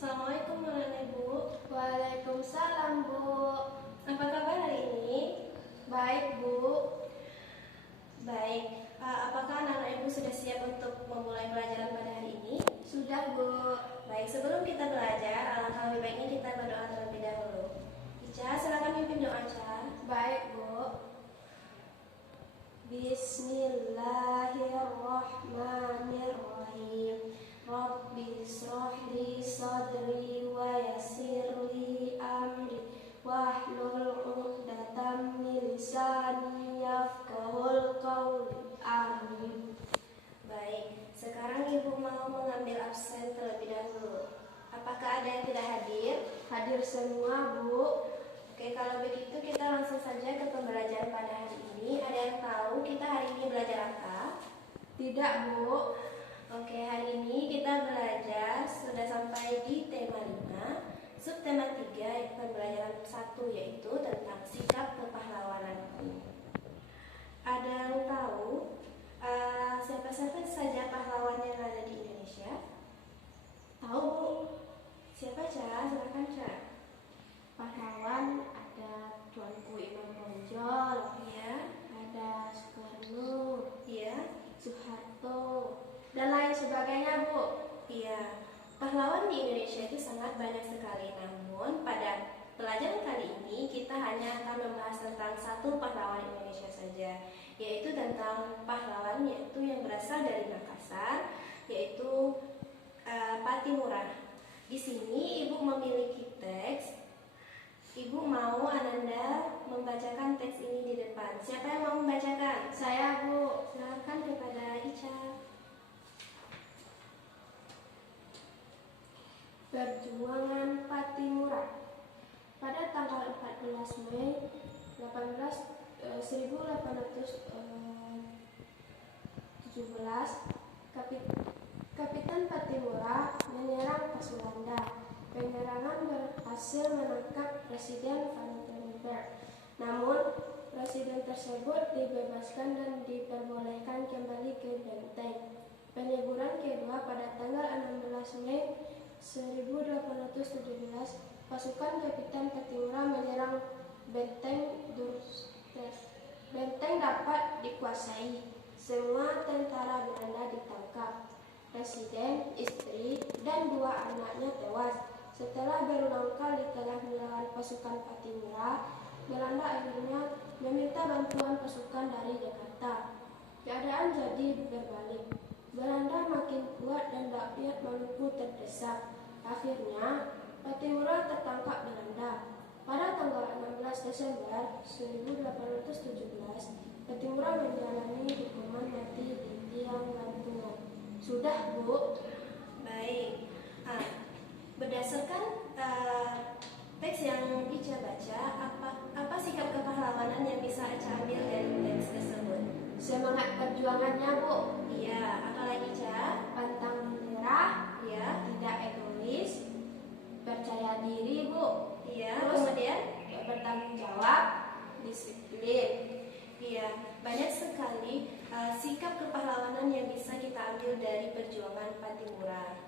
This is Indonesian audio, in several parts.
Assalamualaikum warahmatullahi wabarakatuh, Bu. Waalaikumsalam, Bu. Apa kabar hari ini? Baik, Bu. Baik. Apakah anak-anak Ibu sudah siap untuk memulai pelajaran pada hari ini? Sudah, Bu. Baik, sebelum kita belajar, alangkah lebih baiknya kita berdoa terlebih dahulu. Ica, silakan pimpin doa, Ica. Baik, Bu. Bismillahirrahmanirrahim. Rabbi israh li sadri wa yassir li amri wahlul 'uqdatam min lisani yafqahul qawli. Amin. Baik, sekarang Ibu mau mengambil absen terlebih dahulu. Apakah ada yang tidak hadir? Hadir semua, Bu. Oke, kalau begitu kita langsung saja ke pembelajaran pada hari ini. Ada yang tahu kita hari ini belajar apa? Tidak, Bu. Oke, hari ini kita belajar sudah sampai di tema 5, subtema 3, pembelajaran 1 yaitu tentang sikap kepahlawanan. Ada yang tahu siapa-siapa saja pahlawan yang ada di Indonesia? Tahu, Bu. Siapa, Ca? Silakan, Ca. Pahlawan ada Tuanku Imam Bonjol, Iya, ada Soekarno, iya, Soeharto, dan lain sebagainya, Bu. iya. Pahlawan di Indonesia itu sangat banyak sekali. Namun pada pelajaran kali ini kita hanya akan membahas tentang satu pahlawan Indonesia saja, yaitu tentang pahlawan yaitu yang berasal dari Makassar, yaitu Patimura. Di sini Ibu memiliki teks. Ibu mau Ananda membacakan teks ini di depan. Siapa yang mau membacakan? Saya, Bu. Silakan kepada Ica. Perjuangan Patimura. Pada tanggal 14 Mei 1817, Kapitan Patimura menyerang Pasulanda. Penyerangan berhasil menangkap Presiden Vandenberg. Namun, presiden tersebut dibebaskan dan diperbolehkan kembali ke benteng. Penyeburan kedua pada tanggal 16 Mei 1817, pasukan Kapitan Patimura menyerang benteng Durstest. Benteng dapat dikuasai. Semua tentara Belanda ditangkap. Presiden, istri, dan 2 anaknya tewas. Setelah berulang kali telah melawan pasukan Patimura, Belanda akhirnya meminta bantuan pasukan dari Jakarta. Keadaan jadi berbalik. Belanda makin kuat dan rakyat Maluku terdesak. Akhirnya, Patimura tertangkap Belanda. Pada tanggal 16 Desember 1817, Patimura menjalani hukuman mati di tiang gantungan. Sudah, Bu. Baik. Berdasarkan teks yang Ica baca, apa sikap kepahlawanan yang bisa Ica ambil dari teks tersebut? Semangat perjuangannya, Bu. Iya, apalagi Ica? Pantang menyerah, Iya, tidak egois, percaya diri, Bu. iya. Terus Kemudian, bertanggung jawab, disiplin. iya, banyak sekali sikap kepahlawanan yang bisa kita ambil dari perjuangan Patimura.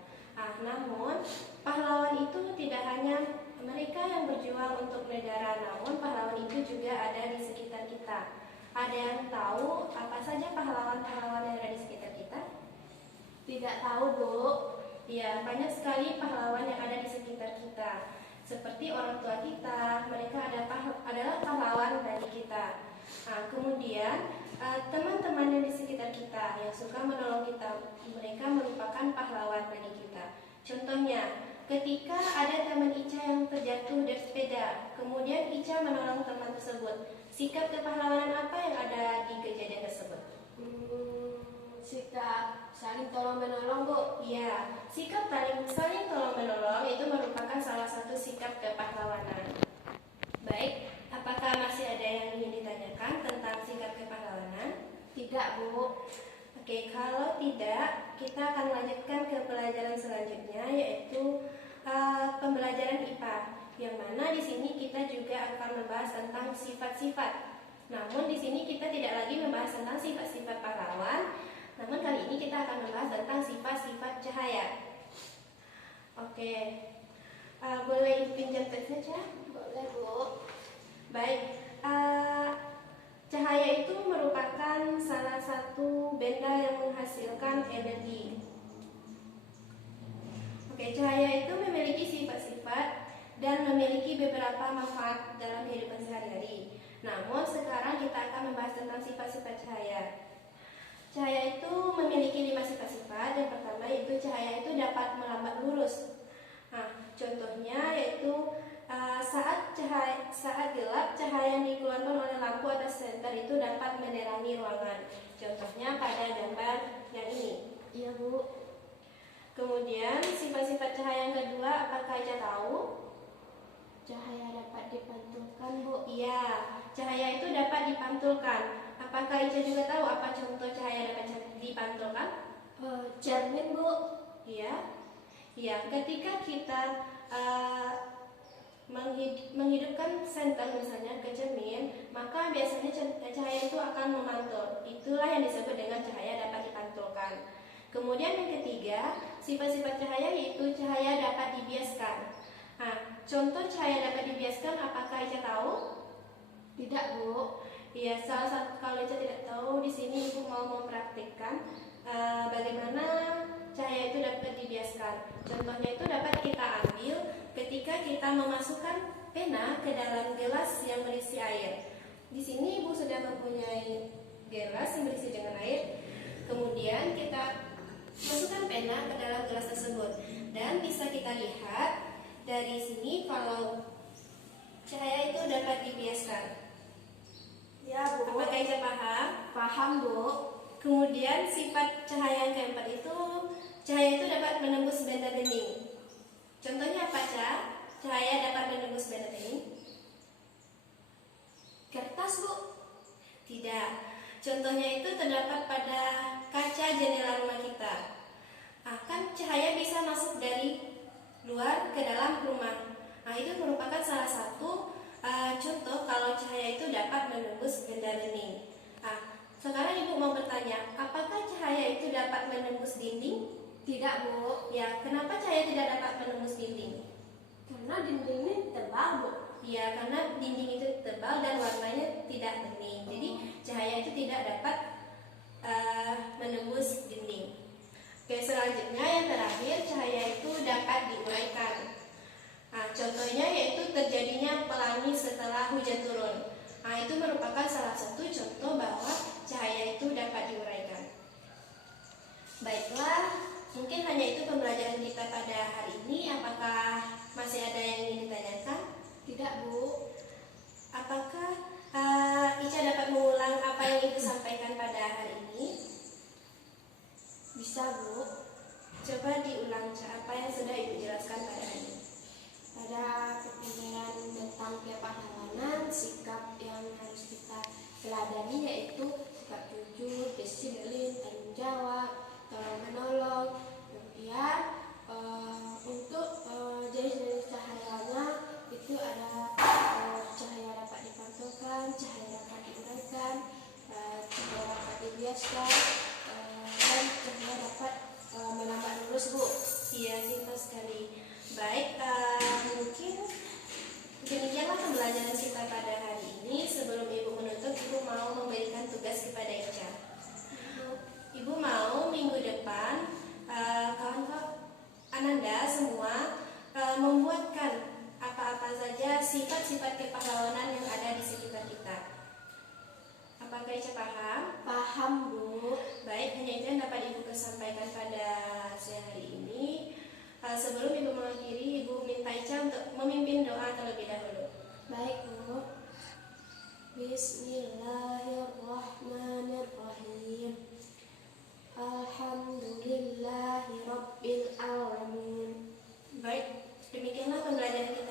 Namun pahlawan itu tidak hanya mereka yang berjuang untuk negara, namun pahlawan itu juga ada di sekitar kita. Ada yang tahu apa saja pahlawan-pahlawan yang ada di sekitar kita? Tidak tahu, Bu. Ya, banyak sekali pahlawan yang ada di sekitar kita. Seperti orang tua kita, mereka adalah pahlawan bagi kita. Kemudian teman-teman yang di sekitar kita yang suka menolong kita, mereka merupakan pahlawan bagi kita. Contohnya, ketika ada teman Ica yang terjatuh dari sepeda, kemudian Ica menolong teman tersebut. Sikap kepahlawanan apa yang ada di kejadian tersebut? Sikap saling tolong menolong, Bu. Ya, sikap saling tolong menolong itu merupakan salah satu sikap kepahlawanan. Baik, apakah masih ada yang ingin ditanyakan tentang sikap kepahlawanan? Tidak, Bu. Oke, kalau tidak, kita akan lanjutkan ke pelajaran selanjutnya, yaitu pembelajaran IPA. Yang mana di sini kita juga akan membahas tentang sifat-sifat. Namun di sini kita tidak lagi membahas tentang sifat-sifat pahlawan, namun kali ini kita akan membahas tentang sifat-sifat cahaya. Oke, Boleh Ibu pinjam tesnya, Ca? Boleh, Bu. Baik, cahaya itu merupakan salah satu benda yang menghasilkan energi. Oke, cahaya itu memiliki sifat-sifat dan memiliki beberapa manfaat dalam kehidupan sehari-hari. Namun sekarang kita akan membahas tentang sifat-sifat cahaya. Cahaya itu memiliki 5 sifat-sifat. Yang pertama yaitu cahaya itu dapat melambat lurus. Nah, contohnya yaitu saat gelap, cahaya yang dikeluarkan oleh lampu atau senter itu dapat menerangi ruangan. Contohnya pada gambar yang ini. Iya, Bu. Kemudian sifat-sifat cahaya yang kedua, apakah Ica tahu? Cahaya dapat dipantulkan, Bu. Iya, cahaya itu dapat dipantulkan. Apakah Ica juga tahu apa contoh cahaya dapat dipantulkan? Cermin, Bu. Iya. Iya, ketika kita menghidupkan senter misalnya ke cermin, maka biasanya cahaya itu akan memantul. Itulah yang disebut dengan cahaya dapat dipantulkan. Kemudian yang ketiga, sifat-sifat cahaya yaitu cahaya dapat dibiaskan. Nah, contoh cahaya dapat dibiaskan apakah Ica tahu? Tidak, Bu. Iya, salah satu kalau Ica tidak tahu, di sini Ibu mau mempraktikkan bagaimana cahaya itu dapat dibiaskan. Contohnya itu dapat kita ambil ketika kita memasukkan pena ke dalam gelas yang berisi air. Di sini Ibu sudah mempunyai gelas yang berisi dengan air. Kemudian kita masukkan pena ke dalam gelas tersebut dan bisa kita lihat dari sini kalau cahaya itu dapat dibiaskan. Ya, Bu. Apakah Ica paham? Paham, Bu. Kemudian sifat cahaya yang keempat itu cahaya itu dapat menembus benda bening. Contohnya apa, Ca? Cahaya dapat menembus benda bening? Kertas, Bu. Tidak. Contohnya itu terdapat pada kaca jendela rumah kita. Akan cahaya bisa masuk dari luar ke dalam rumah. Nah, itu merupakan salah satu contoh kalau cahaya itu dapat menembus benda bening. Nah, sekarang Ibu mau bertanya, apakah cahaya itu dapat menembus dinding? Tidak, Bu. Ya, kenapa cahaya tidak dapat menembus dinding? Karena dinding ini tebal, Bu. Ya, karena dinding itu tebal dan warnanya tidak bening. Jadi cahaya itu tidak dapat menembus dinding. Oke, selanjutnya yang terakhir, cahaya itu dapat diuraikan. Nah, contohnya yaitu terjadinya pelangi setelah hujan turun. Nah, itu merupakan salah satu contoh bahwa cahaya itu dapat diuraikan. Baiklah, mungkin hanya itu pembelajaran kita pada hari ini. Apakah masih ada yang ingin ditanyakan? Tidak, Bu. Apakah Ica dapat mengulang apa yang Ibu sampaikan pada hari ini? Bisa, Bu. Coba diulang, Ca, apa yang sudah Ibu jelaskan pada hari ini. Pada pertanyaan tentang kepahlawanan, sikap yang harus kita teladani yaitu sikap jujur, disiplin, tanggung jawab, tolong menolong. Kemudian untuk jenis-jenis cahayanya itu ada cahaya dapat dipantulkan, cahaya dapat diuraikan, cahaya dapat dibiaskan, dan cahaya dapat melambat lurus, Bu. Iya, pintar sekali. Baik, mungkin demikianlah pembelajaran kita pada hari ini. Sebelum Ibu menutup, Ibu mau memberikan tugas kepada Ica. Ibu mau minggu depan kawan-kawan Ananda semua membuatkan apa-apa saja sifat-sifat kepahlawanan yang ada di sekitar kita. Apakah Ica paham? Paham, Bu. Baik, hanya itu yang dapat Ibu sampaikan pada siang hari ini. Sebelum Ibu mengakhiri, Ibu minta Ica untuk memimpin doa terlebih dahulu. Baik, Bu. Bismillahirrahmanirrahim. Alhamdulillahirabbil alamin. Baik, demikianlah pembelajaran kita